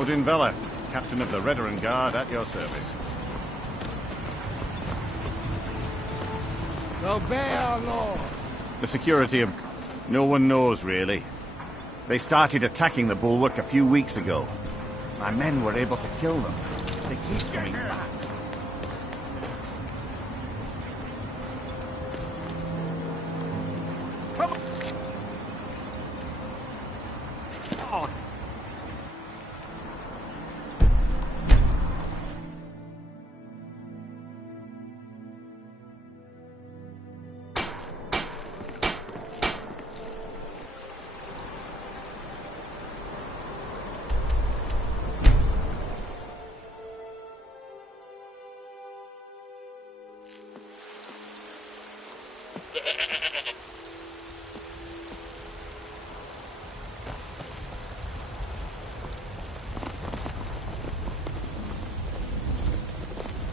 Odin Veleth, captain of the Redoran Guard, at your service. Obey our law. The security of... no one knows, really. They started attacking the bulwark a few weeks ago. My men were able to kill them. They keep coming back. Come on!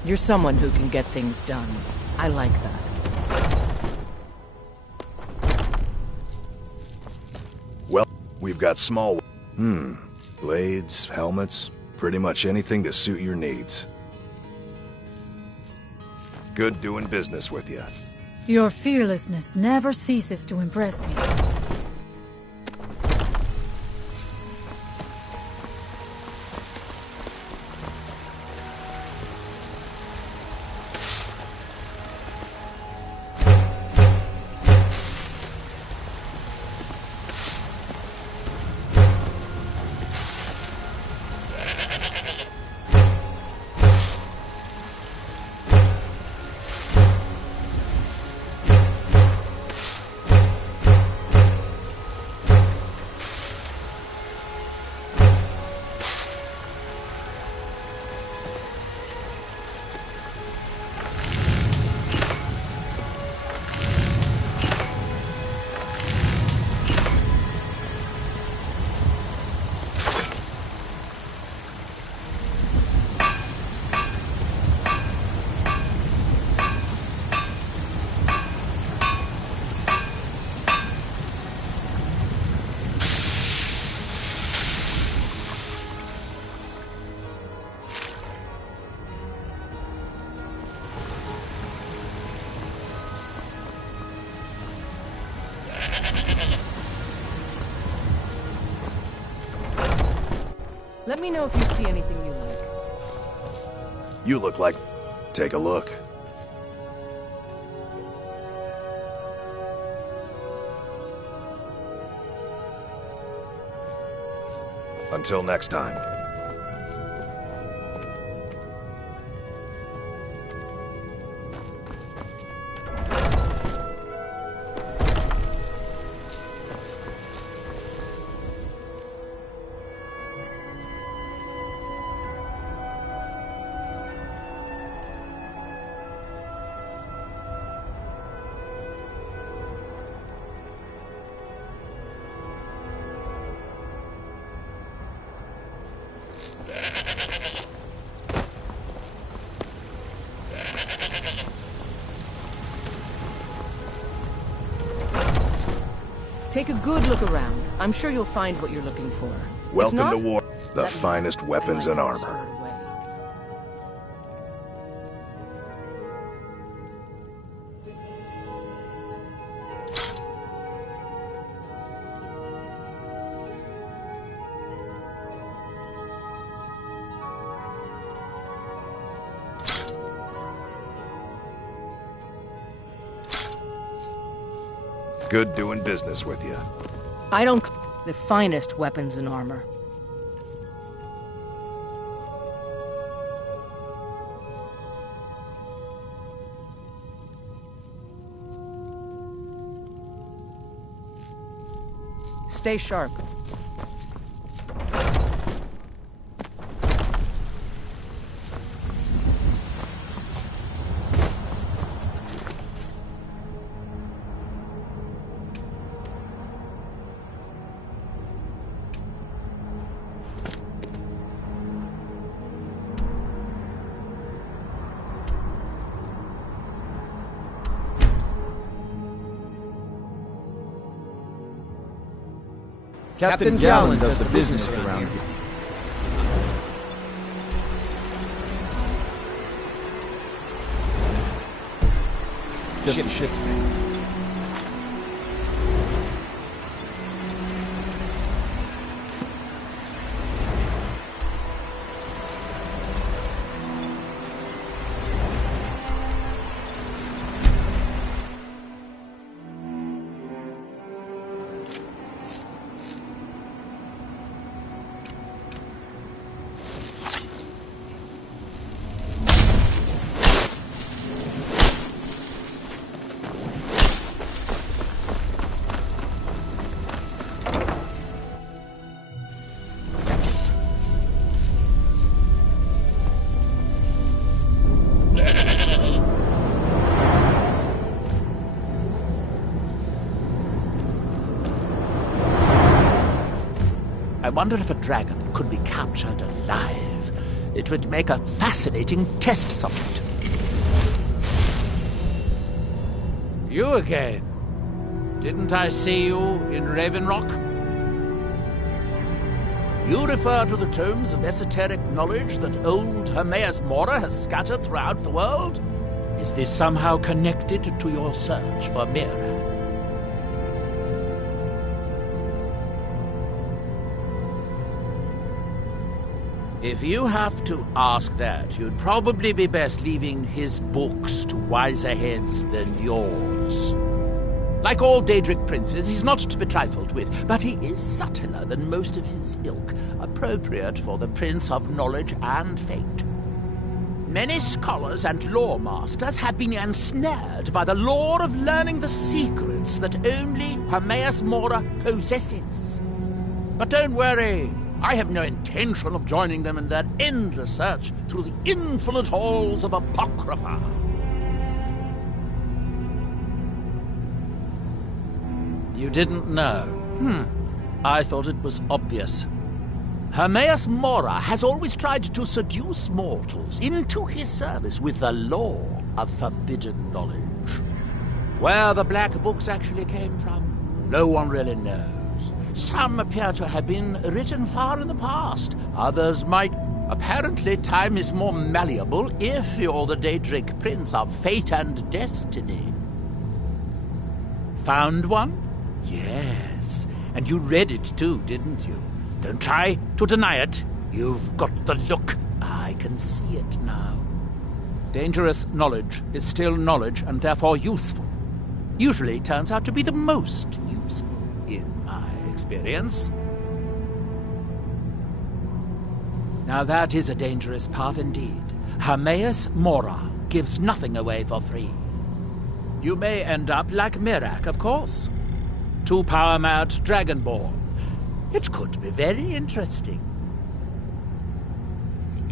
You're someone who can get things done. I like that. Well, we've got small... blades, helmets, pretty much anything to suit your needs. Good doing business with you. Your fearlessness never ceases to impress me. Let me know if you see anything you like. You look like... Take a look. Until next time. Take a good look around. I'm sure you'll find what you're looking for. Welcome not, to war. The finest weapons and armor. Good doing business with you. I don't... the finest weapons and armor. Stay sharp. Captain Gallen does the business around here. the ship's name. I wonder if a dragon could be captured alive. It would make a fascinating test subject. You again? Didn't I see you in Raven Rock? You refer to the tomes of esoteric knowledge that old Hermaeus Mora has scattered throughout the world? Is this somehow connected to your search for Mira? If you have to ask that, you'd probably be best leaving his books to wiser heads than yours. Like all Daedric princes, he's not to be trifled with, but he is subtler than most of his ilk, appropriate for the Prince of Knowledge and Fate. Many scholars and lore masters have been ensnared by the lure of learning the secrets that only Hermaeus Mora possesses. But don't worry, I have no intention of joining them in their endless search through the infinite halls of Apocrypha. You didn't know? I thought it was obvious. Hermaeus Mora has always tried to seduce mortals into his service with the lore of forbidden knowledge. Where the Black Books actually came from, no one really knows. Some appear to have been written far in the past. Others might. Apparently, time is more malleable if you're the Daedric Prince of Fate and Destiny. Found one? Yes, and you read it too, didn't you? Don't try to deny it. You've got the look. I can see it now. Dangerous knowledge is still knowledge and therefore useful. Usually turns out to be the most useful, in my experience. Now that is a dangerous path indeed. Hermaeus Mora gives nothing away for free. You may end up like Mirac, of course. 2 power-mad dragonborn. It could be very interesting.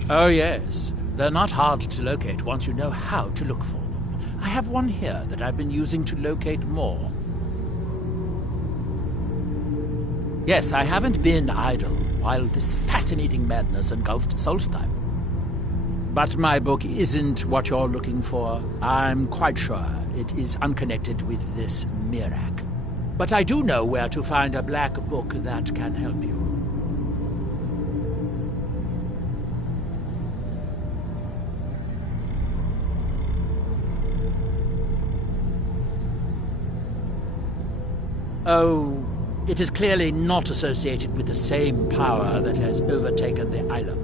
Oh yes, they're not hard to locate once you know how to look for them. I have one here that I've been using to locate more. Yes, I haven't been idle while this fascinating madness engulfed Solstheim. But my book isn't what you're looking for. I'm quite sure it is unconnected with this Mirac. But I do know where to find a black book that can help you. Oh, it is clearly not associated with the same power that has overtaken the island.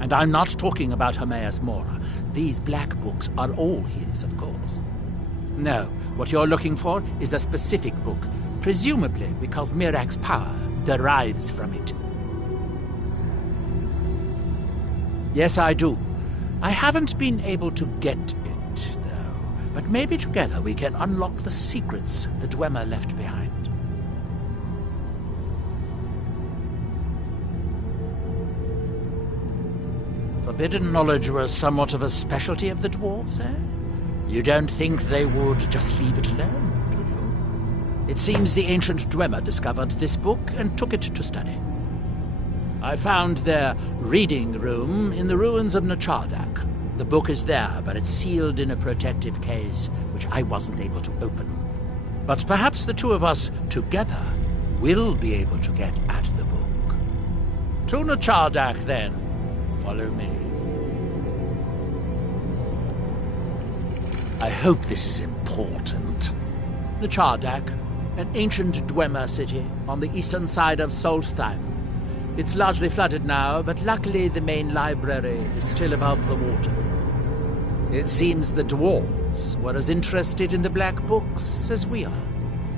And I'm not talking about Hermaeus Mora. These black books are all his, of course. No, what you're looking for is a specific book, presumably because Mirac's power derives from it. Yes, I do. I haven't been able to get it, though. But maybe together we can unlock the secrets the Dwemer left behind. Forbidden knowledge was somewhat of a specialty of the dwarves, eh? You don't think they would just leave it alone, do you? It seems the ancient Dwemer discovered this book and took it to study. I found their reading room in the ruins of Nachardak. The book is there, but it's sealed in a protective case, which I wasn't able to open. But perhaps the two of us, together, will be able to get at the book. To Nachardak, then. Follow me. I hope this is important. The Chardak, an ancient Dwemer city on the eastern side of Solstheim. It's largely flooded now, but luckily the main library is still above the water. It seems the dwarves were as interested in the black books as we are.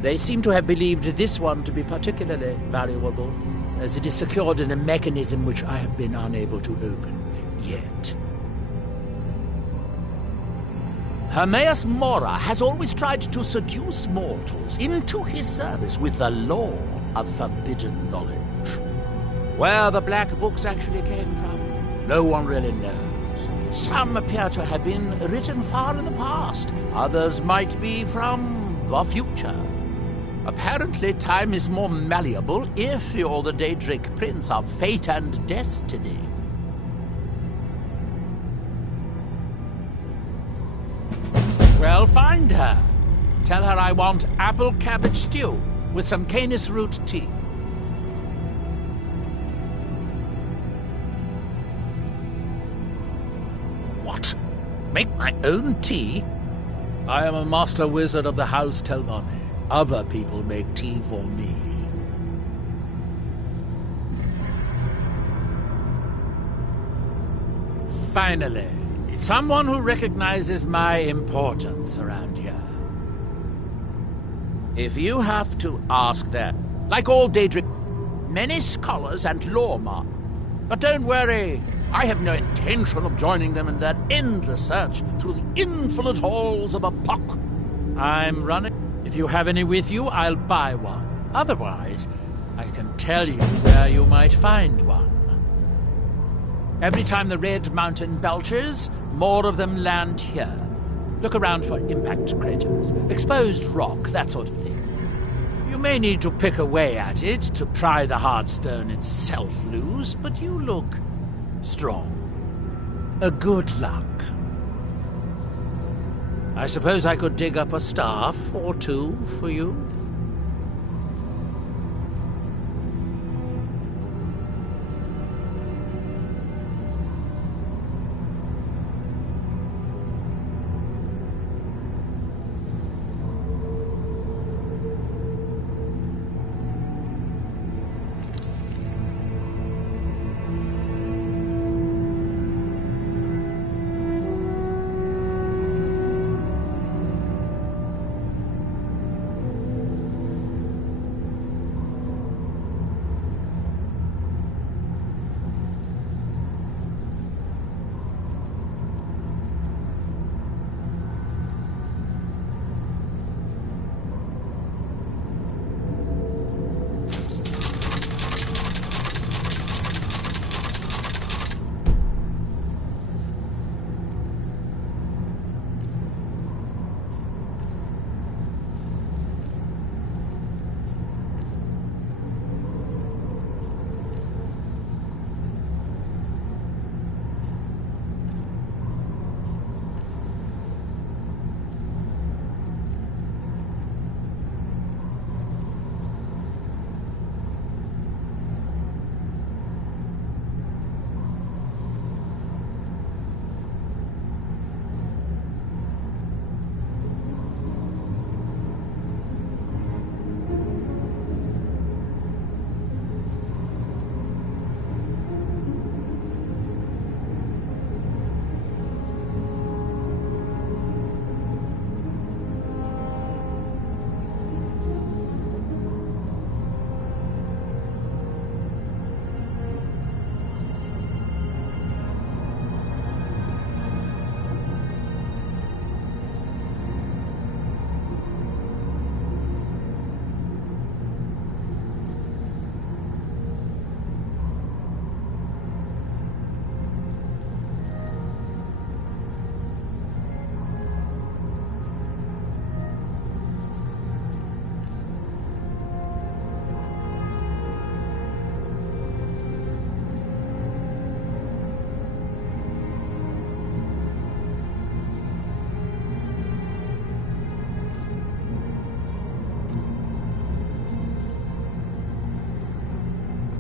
They seem to have believed this one to be particularly valuable, as it is secured in a mechanism which I have been unable to open yet. Hermaeus Mora has always tried to seduce mortals into his service with the lore of forbidden knowledge. Where the black books actually came from, no one really knows. Some appear to have been written far in the past. Others might be from the future. Apparently, time is more malleable if you're the Daedric Prince of Fate and Destiny. Well, find her. Tell her I want apple cabbage stew with some canis root tea. What? Make my own tea? I am a master wizard of the House Telvanni. Other people make tea for me. Finally, someone who recognizes my importance around here. If you have to ask them, like all Daedric, many scholars and lawmen. But don't worry, I have no intention of joining them in their endless search through the infinite halls of Apok. I'm running. If you have any with you, I'll buy one. Otherwise, I can tell you where you might find one. Every time the Red Mountain belches, more of them land here. Look around for impact craters, exposed rock, that sort of thing. You may need to pick away at it to pry the hard stone itself loose, but you look strong. Good luck. I suppose I could dig up a staff or two for you.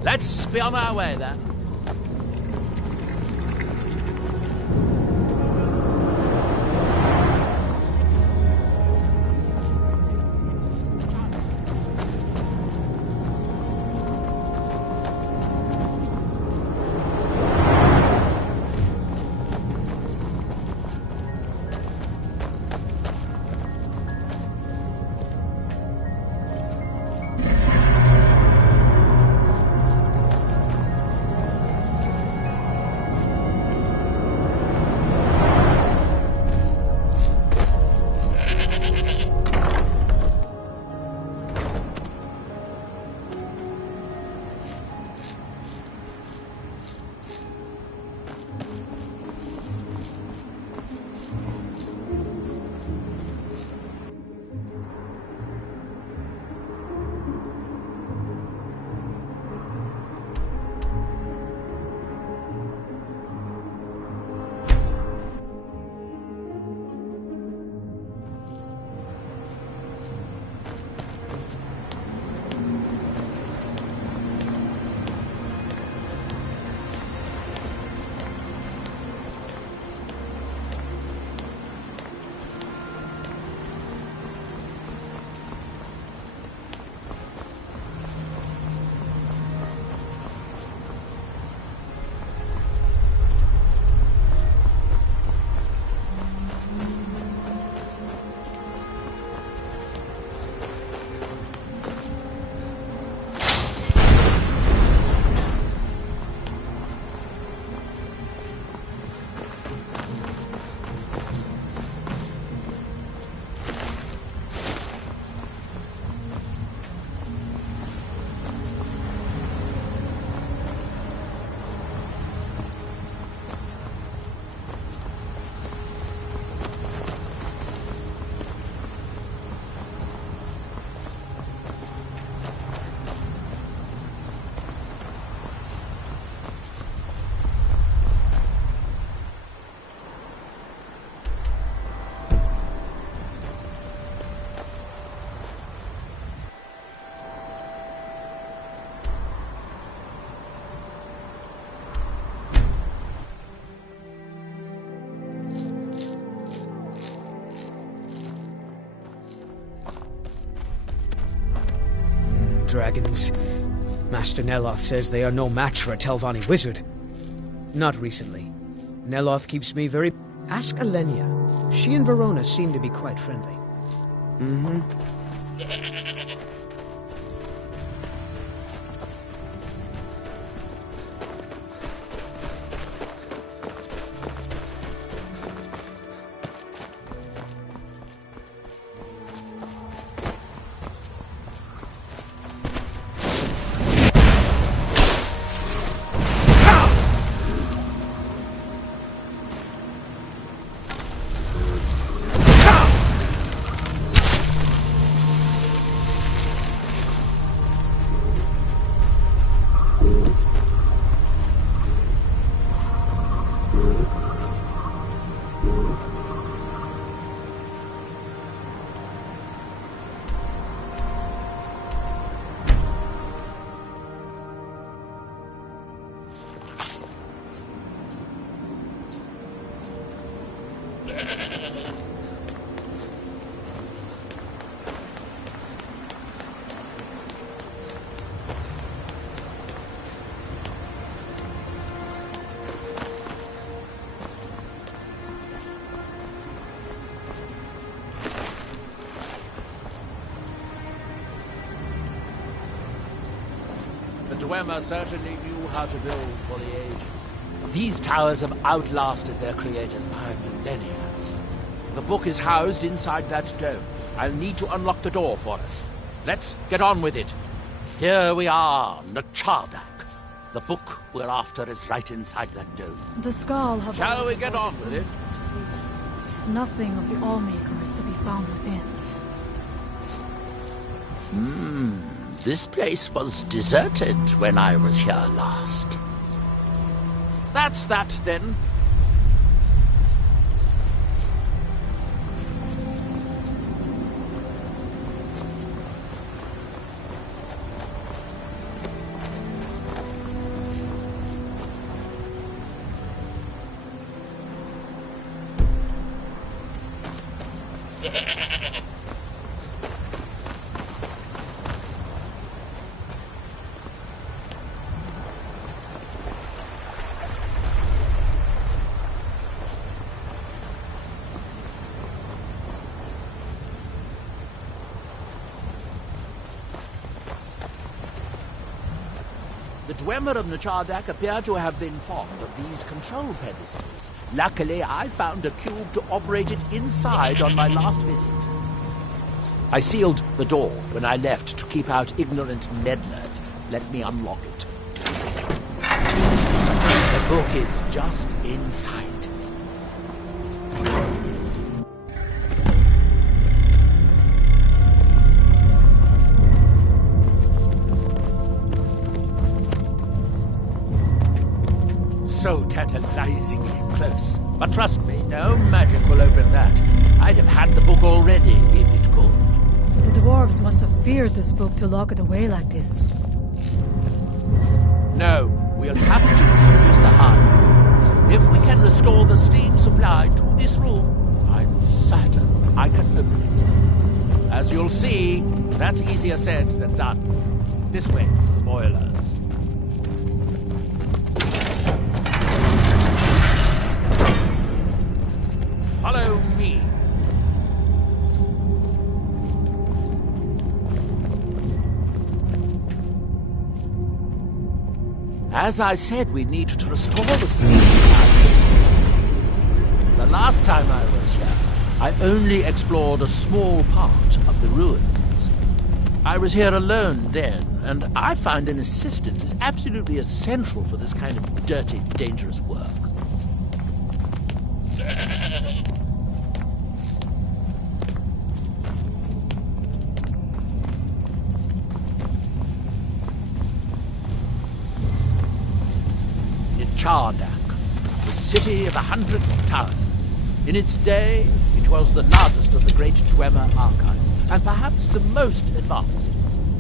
Let's be on our way then. dragons. Master Neloth says they are no match for a Telvanni wizard. Not recently. Neloth keeps me very... Ask Alenia. She and Verona seem to be quite friendly. Mm-hmm. The Dwemer certainly knew how to build for the ages. These towers have outlasted their creators by millennia. The book is housed inside that dome. I'll need to unlock the door for us. Let's get on with it. Here we are, Nachardak. The book we're after is right inside that dome. The Skull have... Shall we get on with it? Nothing of the Allmaker is to be found within. This place was deserted when I was here last. That's that, then. The Dwemer of Nachardak appear to have been fond of these control pedestals. Luckily, I found a cube to operate it inside on my last visit. I sealed the door when I left to keep out ignorant meddlers. Let me unlock it. The book is just inside. So tantalizingly close. But trust me, no magic will open that. I'd have had the book already, if it could. The dwarves must have feared this book to lock it away like this. No, we'll have to do this the hard way. If we can restore the steam supply to this room, I'm certain I can open it. As you'll see, that's easier said than done. This way, the boilers. Follow me. As I said, we need to restore the steam. The last time I was here, I only explored a small part of the ruins. I was here alone then, and I found an assistant is absolutely essential for this kind of dirty, dangerous work. Nachardak, the city of 100 towns. In its day, it was the largest of the great Dwemer archives, and perhaps the most advanced.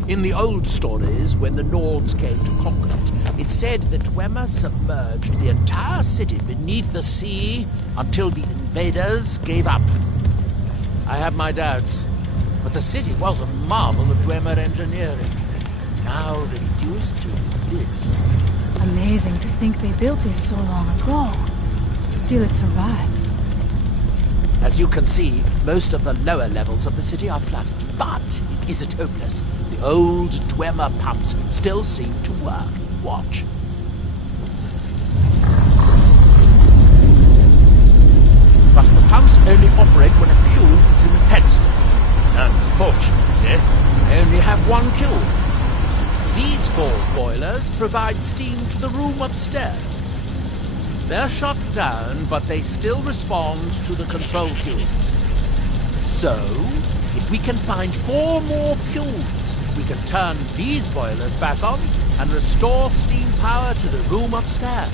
In the old stories, when the Nords came to conquer it, it's said that Dwemer submerged the entire city beneath the sea until the invaders gave up. I have my doubts, but the city was a marvel of Dwemer engineering. now reduced to this. Amazing to think they built this so long ago. Still it survives. As you can see, most of the lower levels of the city are flooded, but it isn't hopeless. The old Dwemer pumps still seem to work. Watch. But the pumps only operate when a cube is in the pedestal. Unfortunately, I only have one cube. These 4 boilers provide steam to the room upstairs. They're shut down, but they still respond to the control cubes. So, if we can find 4 more cubes, we can turn these boilers back on and restore steam power to the room upstairs.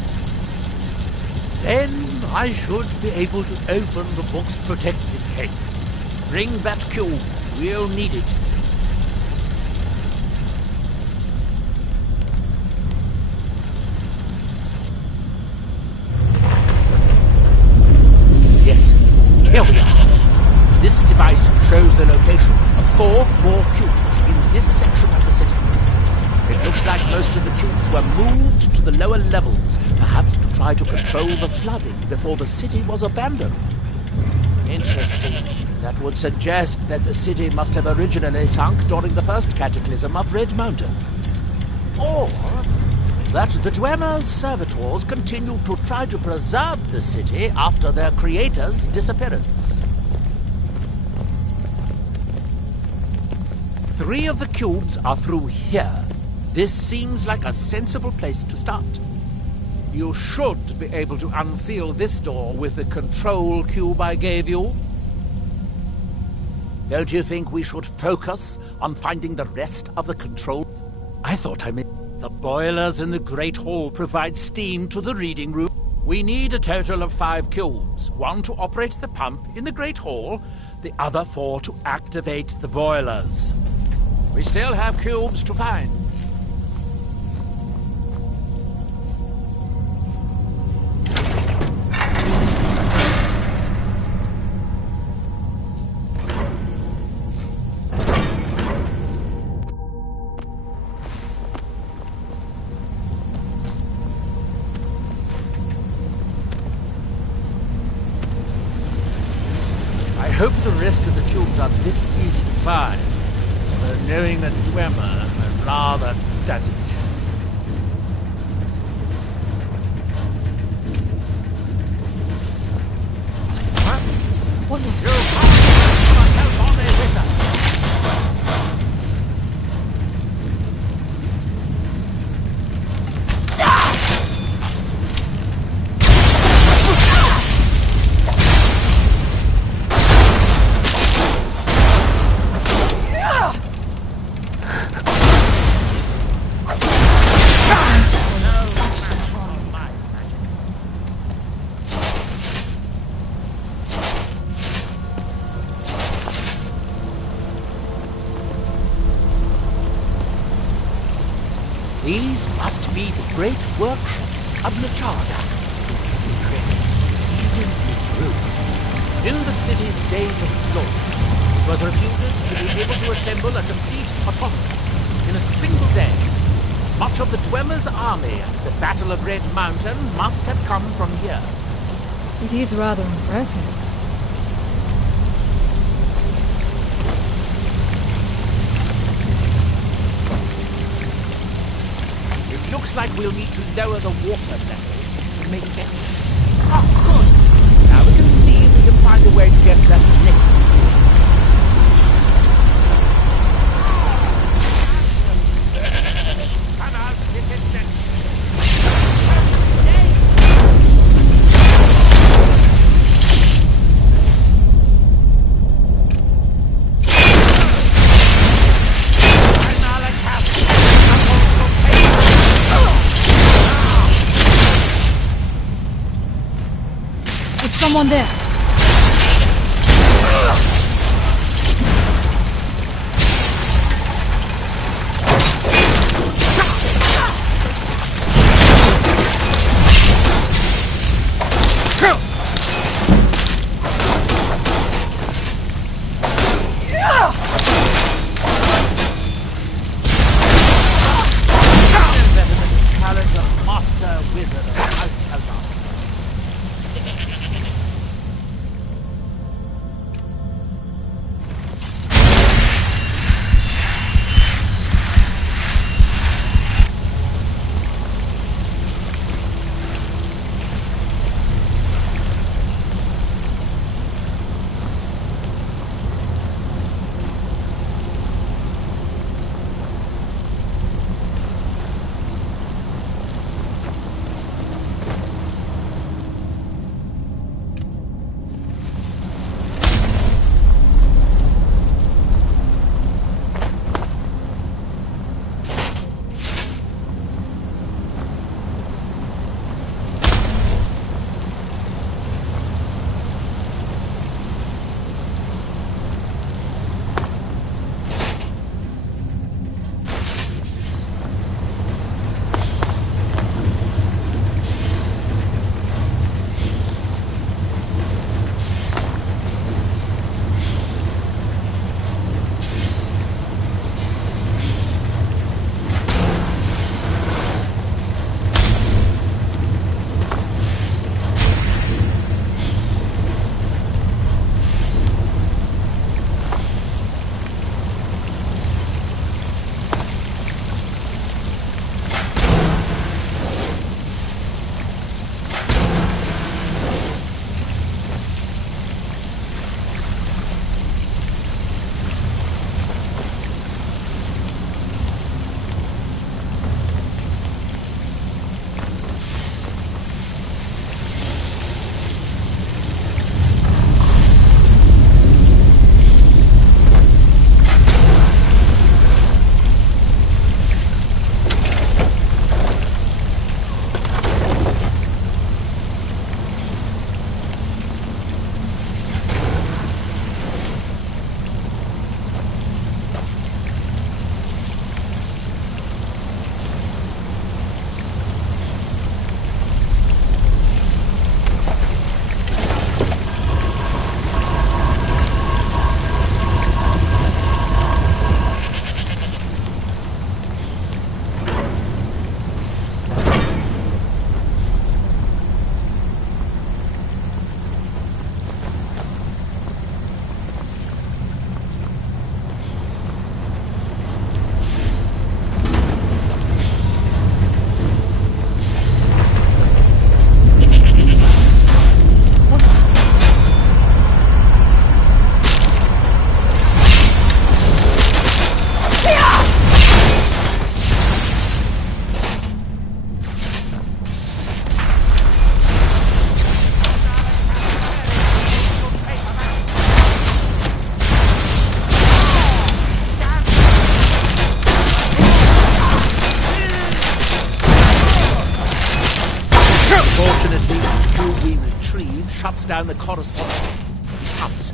Then I should be able to open the book's protected case. Bring that cube. We'll need it. Yes, here we are. This device shows the location of 4 more cubes in this section of the city. It looks like most of the cubes were moved to the lower levels, perhaps to try to control the flooding before the city was abandoned. Interesting. That would suggest that the city must have originally sunk during the first cataclysm of Red Mountain. Or that the Dwemer's servitors continued to try to preserve the city after their creator's disappearance. 3 of the cubes are through here. This seems like a sensible place to start. You should be able to unseal this door with the control cube I gave you. Don't you think we should focus on finding the rest of the control? I thought I meant the boilers in the Great Hall provide steam to the reading room. We need a total of 5 cubes. 1 to operate the pump in the Great Hall, the other 4 to activate the boilers. We still have cubes to find. I hope the rest of the cubes are this easy to find. Although knowing that Dwemer, I'd rather doubt it. Huh? What is your myself on there with her? These must be the great workshops of Nacharda. Impressive, even if ruined. In the city's days of glory, it was reputed to be able to assemble a complete autonomy in a single day. Much of the Dwemer's army at the Battle of Red Mountain must have come from here. It is rather impressive. Looks like we'll need to lower the water level to make it better. Oh, good. Now we can see if we can find a way to get that next. Come out, this is it. Someone there. shuts down the correspondence. He comes.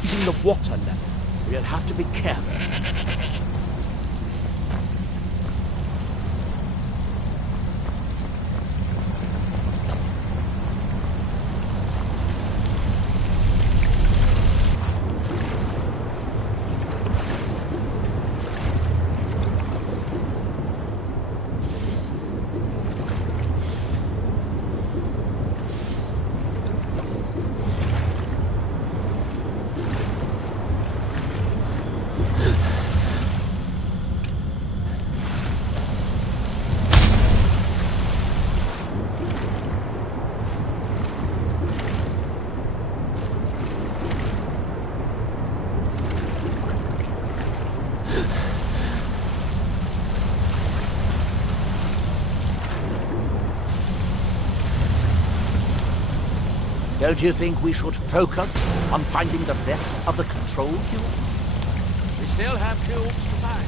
He's in the water level. We'll have to be careful. Don't you think we should focus on finding the rest of the control cubes? We still have cubes to find.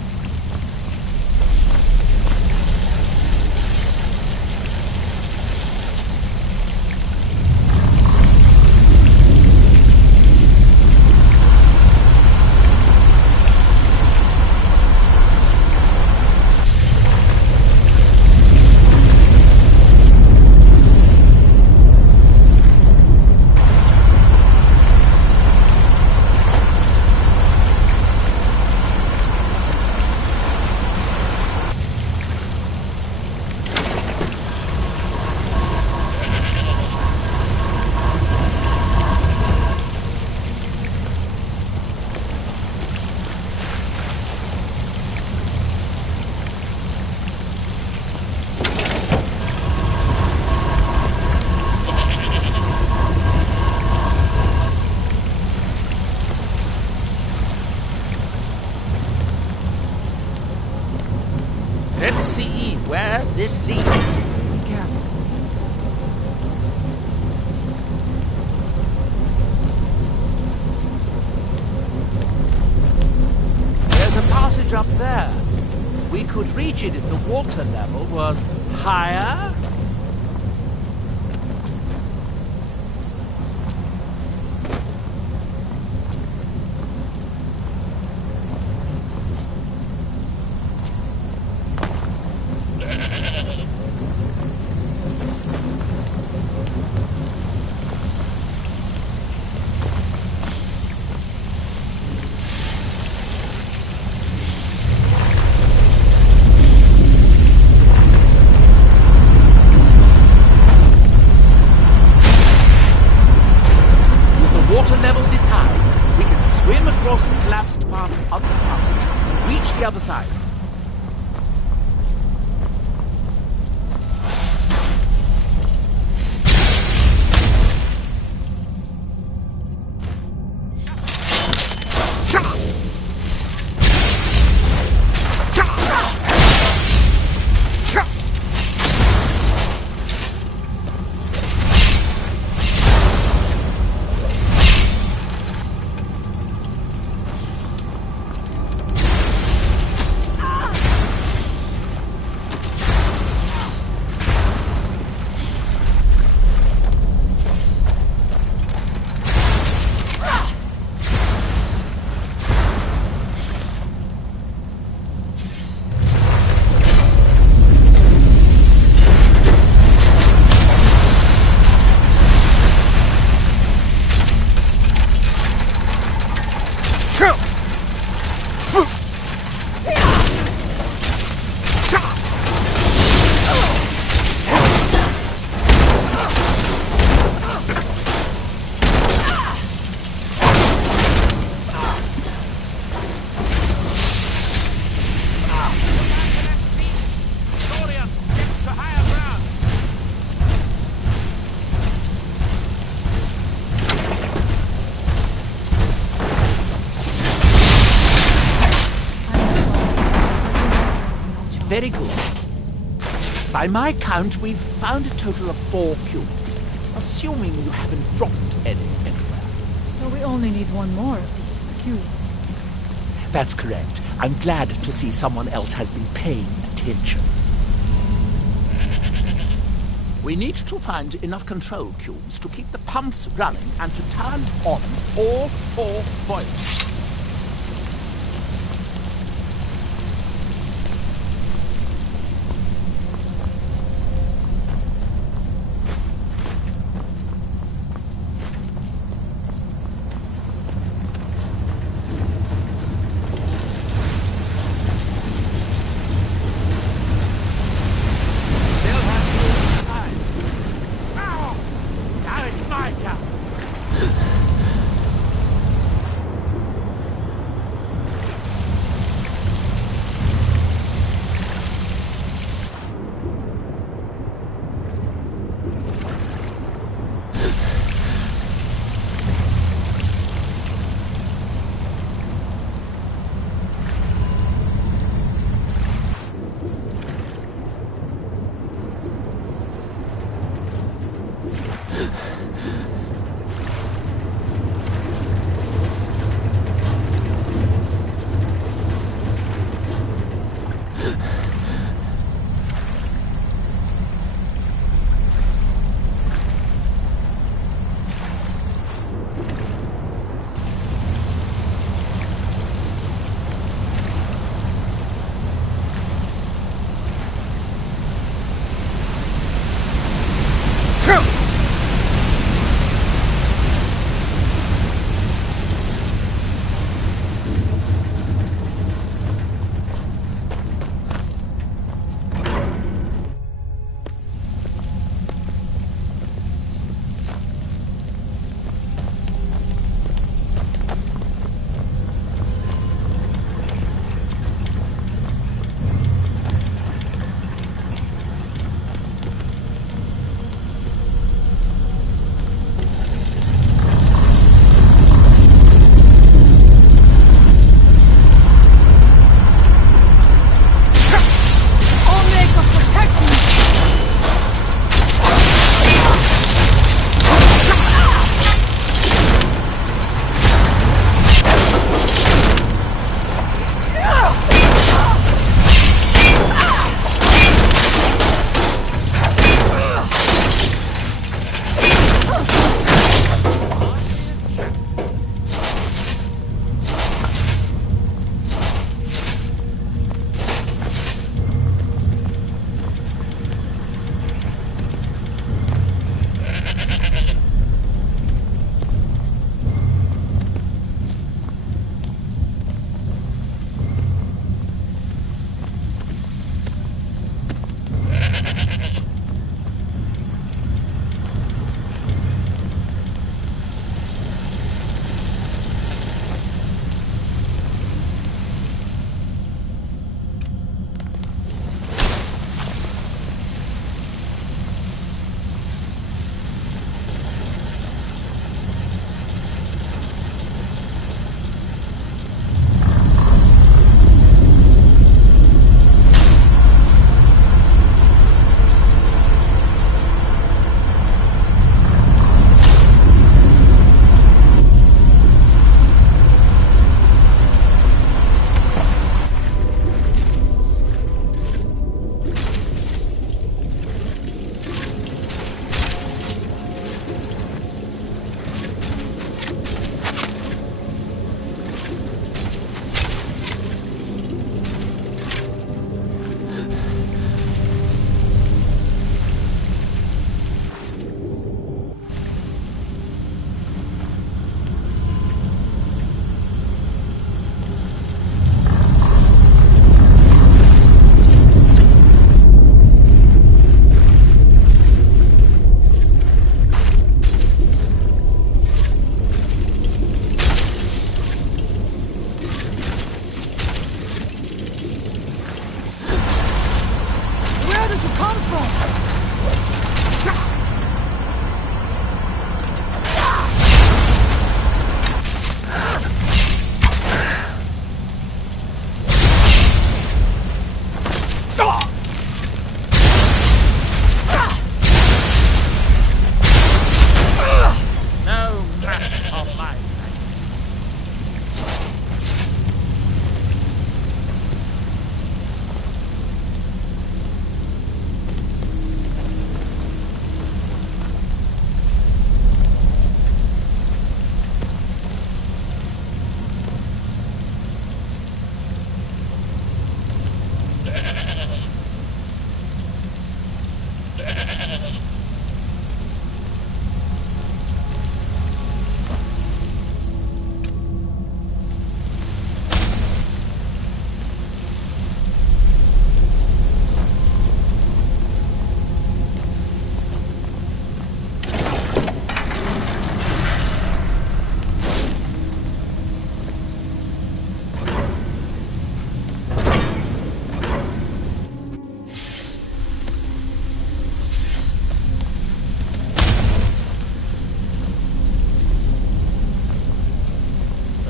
Let's see where this leads. Be careful. There's a passage up there. We could reach it if the water level was higher. Water level this high, we can swim across the collapsed part of the passage and reach the other side. Very good. By my count, we've found a total of 4 cubes, assuming you haven't dropped any anywhere. So we only need one more of these cubes. That's correct. I'm glad to see someone else has been paying attention. We need to find enough control cubes to keep the pumps running and to turn on all 4 boilers.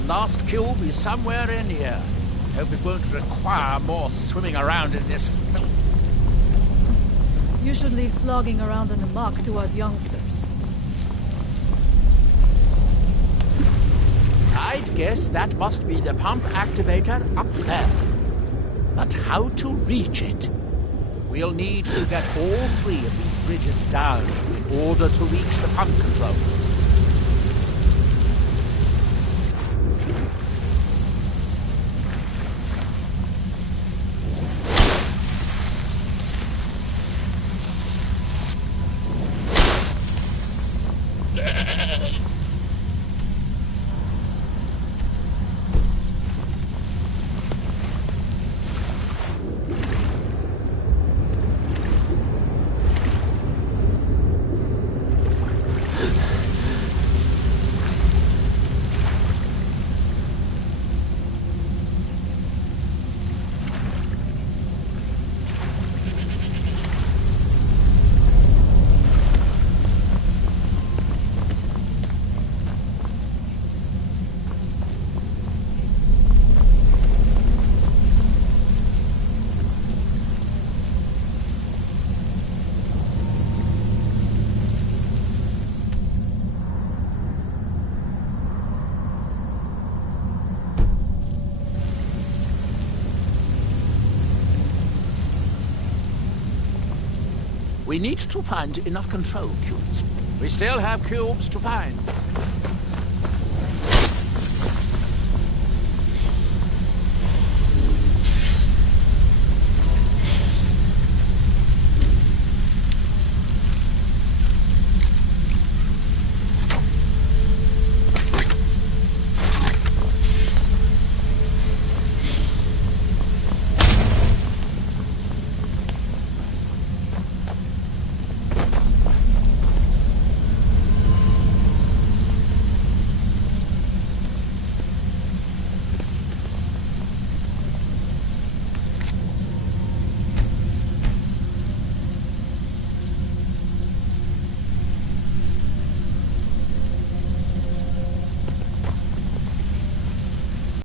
last cube is somewhere in here. Hope it won't require more swimming around in this filth. You should leave slogging around in the muck to us youngsters. I'd guess that must be the pump activator up there. But how to reach it? We'll need to get all 3 of these bridges down in order to reach the pump control. We need to find enough control cubes. We still have cubes to find.